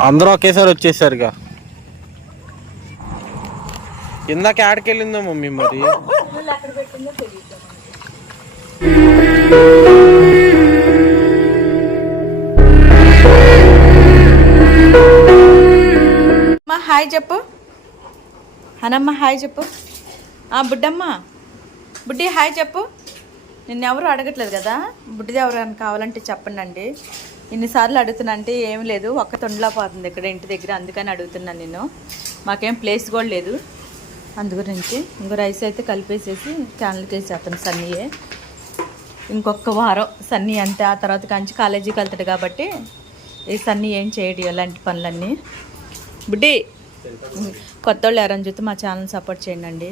అందరూ ఒకేసారి వచ్చేసారుగా. ఇందాక ఆడికి వెళ్ళిందో మమ్మీ మరి. హాయ్ చెప్పు. అనమ్మ హాయ్ చెప్పు. ఆ, బుడ్డమ్మ. బుడ్డి హాయ్ చెప్పు. నిన్నెవరు అడగట్లేదు కదా? బుడ్డిది ఎవరైనా కావాలంటే చెప్పండి అండి ఇన్నిసార్లు అడుగుతున్నా అంటే ఏం లేదు ఒక్క తొండలా పోతుంది ఇక్కడ ఇంటి దగ్గర అందుకని అడుగుతున్నాను నేను. మాకేం ప్లేస్ కూడా లేదు. అందు గురించి ఇంకో రైస్ అయితే కలిపేసేసి క్యాన్లకి వేసేస్తాను సన్నీయే. ఇంకొక వారం సన్నీ అంతే ఆ తర్వాత కంచి కాలేజీకి వెళ్తాడు కాబట్టి ఈ సన్నీ ఏం చేయడు ఇలాంటి పనులన్నీ. బుడ్డి కొత్త వాళ్ళు ఎవరైనా చూస్తే మా ఛానల్ సపోర్ట్ చేయండి అండి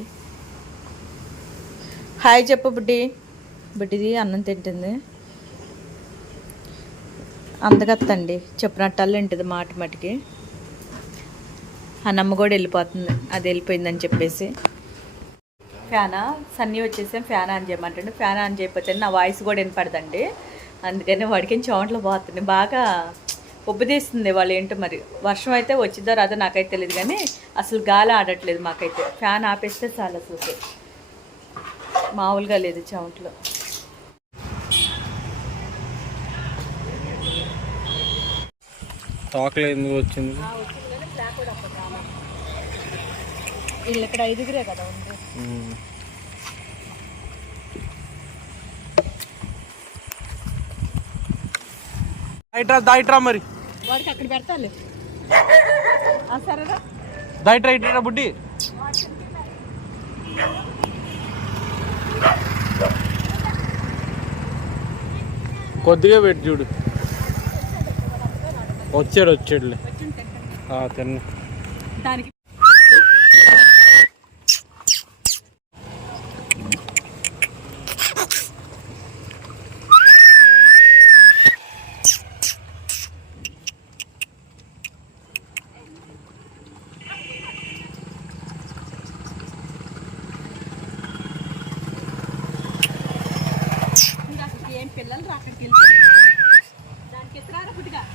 హాయ్ చెప్పు బుడ్డి. బుడ్డిది అన్నం తింటుంది. అందగత్తండి. చెప్పినట్టల్లా ఉంటుంది మాట మటుకి. అన్నమ్మ కూడా వెళ్ళిపోతుంది. అది వెళ్ళిపోయిందని చెప్పేసి. ఫ్యానా? సన్నీ వచ్చేసి. ఫ్యాన్ ఆన్ చేయమంటుండే ఫ్యాన్ ఆన్ చేయకపోతే నా వాయిస్ కూడా వినపడదండి. అందుకని వాడికి చోట్ల పోతుంది బాగా ఉబ్బదీస్తుంది వాళ్ళు ఏంటో మరి. వర్షం అయితే వచ్చిందో రాదో నాకైతే తెలియదు కానీ అసలు గాలి ఆడట్లేదు మాకైతే. ఫ్యాన్ ఆపేస్తే చాలా అసలు మామూలుగా లేదు చెమటలు. తోకలు ఎందుకు వచ్చింది వీళ్ళు ఇక్కడ ఐదుగురే కదా ఉంది ఉమ్. దాయిట్రా దాయిట్రా మరి. వాడికి అక్కడ పెడతాలే. సరేనా దాయిట్రా ఇట్రా బుడ్డి. కొద్దిగా పెట్టి చూడు. వచ్చాడు వచ్చాడులే. తిన్న. దానికి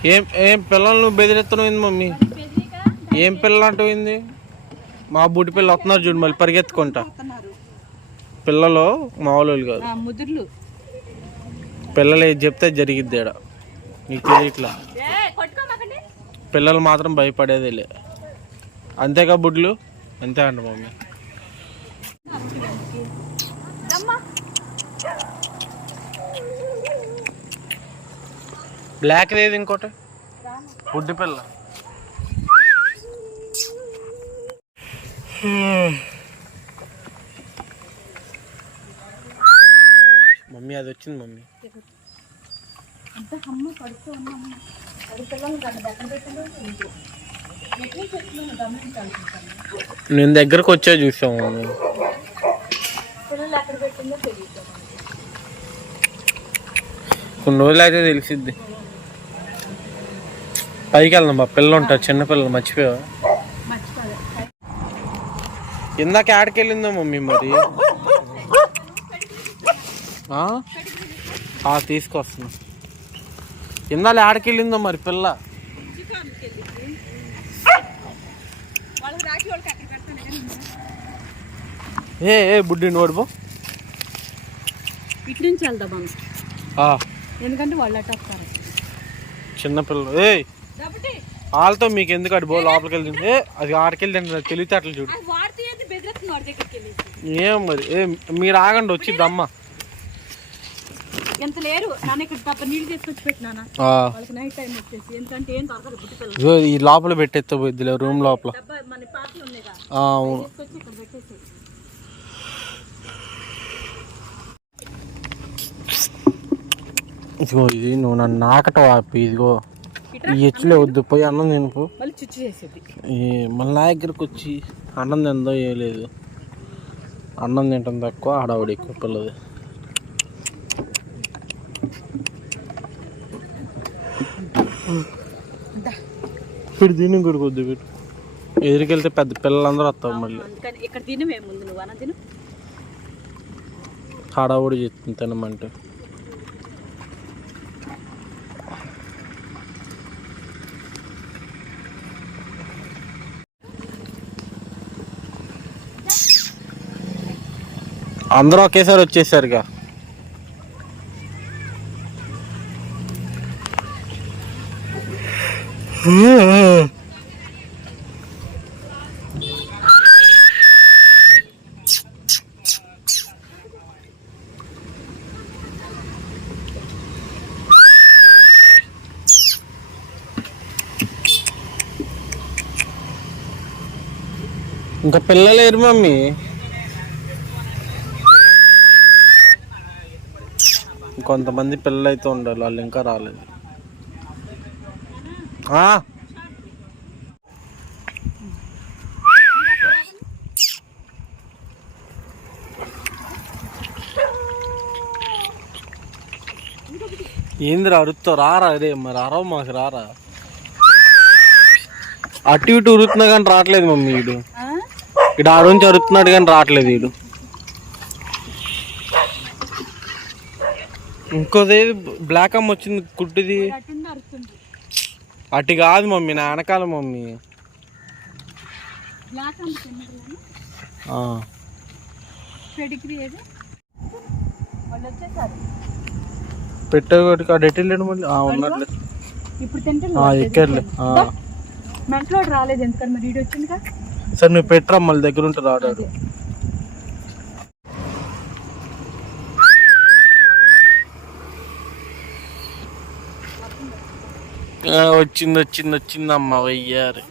ఏం ఏం పిల్లలను బెదిరెత్తనమైంది మమ్మీ? పెళ్ళిగా ఏం పిల్లలు అంటమైంది మా బుడ్డి పిల్ల వస్తున్నారు చూడు మళ్ళీ పరిగెత్తుకుంటా. పిల్లలు మామూలు వాళ్ళు కాదు ముదుర్లు. పిల్లలు ఏది చెప్తే జరిగిద్ది ఈడ. నీకు తెలియట్లా పిల్లలు మాత్రం భయపడేదేలే అంతేగా బుడ్లు? అంతే అంట మమ్మీ. బ్లాక్ ఏది ఇంకోటి? బుడ్డి పిల్ల. మమ్మీ అది వచ్చింది మమ్మీ. నేను దగ్గరకు వచ్చే చూసాము మమ్మీ. కొన్ని రోజులు అయితే తెలిసిద్ది. పైకి వెళ్దాం మా పిల్లలు ఉంటారు చిన్న పిల్లలు మర్చిపోయావా? ఇందాక ఆడికి వెళ్ళిందో మమ్మీ మరి తీసుకొస్తున్నా. ఇందాక ఆడికి వెళ్ళిందో మరి పిల్ల? ఏ ఏ బుడ్డి నోడిపో ఇటు నుంచి వెళ్దాం ఎందుకంటే వాళ్ళు అట్ట వస్తారు. చిన్న పిల్లలు ఏ వాళ్ళతో మీకు ఎందుకు అటు బో లోపలికి వెళ్తుంది ఏ అది ఆడికి వెళ్ళి తెలివితే అట్లా చూడు. ఏం మరి? ఏ మీరు ఆగండి పిల్లలు. ఇదిగో ఈ లోపల పెట్టేస్తా పోయిద్దిలే రూమ్ లోపల. అవును. ఇదిగో ఇది నువ్వు నన్ను నాకటం ఆపి ఇదిగో. ఈ ఎచ్చులే వద్దు పోయి అన్నం తినుకో మళ్ళీ చుచ్చు చేసేది. మళ్ళీ నా దగ్గరకు వచ్చి అన్నం తిందో ఏ లేదు. అన్నం తింటాం తక్కువ ఆడవాడు ఎక్కువ పిల్లది. ఇప్పుడు తిని కూడా కొద్ది పెట్టు. ఎదురుకెళ్తే పెద్ద పిల్లలందరూ వస్తావు మళ్ళీ. ఇక్కడ తిను మేము ముందు నువ్వు అన్న తిను. హడావుడి చేస్తుంది తినమంటే. అందరూ ఒకేసారి వచ్చేసారుగా. ఇంకా పిల్లలేరు మమ్మీ. కొంతమంది పిల్లలు అయితే ఉండాలి వాళ్ళు ఇంకా రాలేదు. ఆ, ఏందిరా అరుస్తావు రారా అదే మరి అరవ మాకు రారా? అటు ఇటు ఉరుతున్నా కానీ రావట్లేదు మమ్మీ వీడు ఇటు ఆడ నుంచి అరుతున్నాడు కానీ రావట్లేదు వీడు ఇంకోది బ్లాక్ అమ్మ వచ్చింది కుట్టిది. అటు కాదు మమ్మీ నా వెనకాల మమ్మీ. పెట్టేవాడికి అటు ఎటు వెళ్ళాడు మళ్ళీ? ఆ, ఉన్నట్లే. ఇప్పుడు ఎక్కారులే. ఆ. మెంట్లో రాలేదు ఎందుకని మరి? ఈడు వచ్చిందిగా? సరే నువ్వు పెట్టరా మళ్ళీ దగ్గర ఉంటే రాడాడు వచ్చింది వచ్చింది వచ్చింది అమ్మ వెయ్యారు.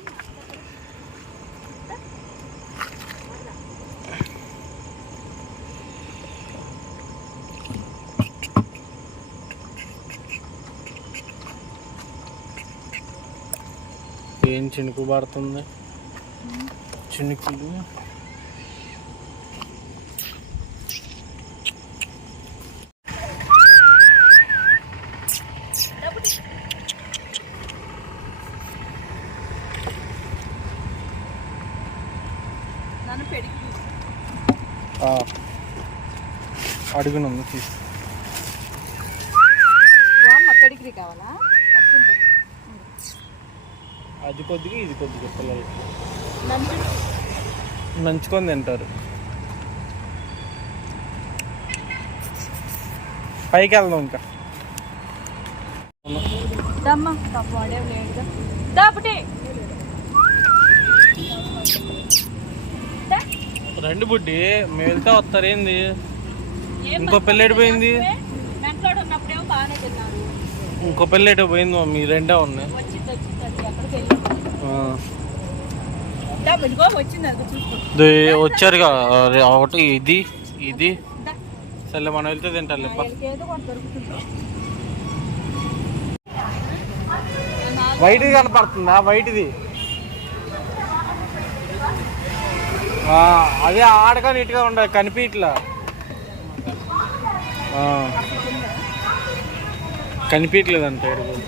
ఏం చినుకు పడుతుంది? చినుకులు నన్ను పెడికి తీసు పెడిగ్రీ కావాలా. అది కొద్దిగా ఇది కొద్దిగా పిల్లలు. నంచుకొని తింటారు. పైకి వెళ్దాం ఇంకా. దమ్మ రెండు బుడ్డి మేము వెళ్తే వస్తారేంది ఇంకో ఎటు పోయింది? ఇంకో ఎటు పోయింది మీ రెండే ఉన్నాయి. వచ్చారుగా ఒకటి ఇది ఇది. సరే మనం వెళ్తే ఏదో దొరుకుతుంది. వైట్ది కనపడుతుందా? వైట్ది ఆ, అదే ఆడగా నీట్గా ఉండదు కనిపించట్లా ఈడ కూడా.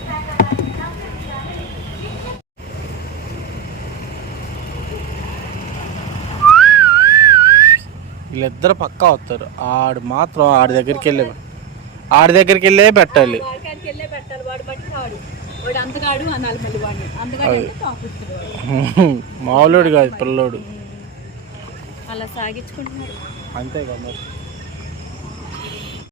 వీళ్ళిద్దరు పక్కా వస్తారు. ఆడు మాత్రం ఆడి దగ్గరికి వెళ్ళే ఆడి దగ్గరికి వెళ్ళే పెట్టాలి. అంటే మామూలుడు కాదు పిల్లోడు. అలా సాగించుకుంటున్నారు. అంతేగా మరి.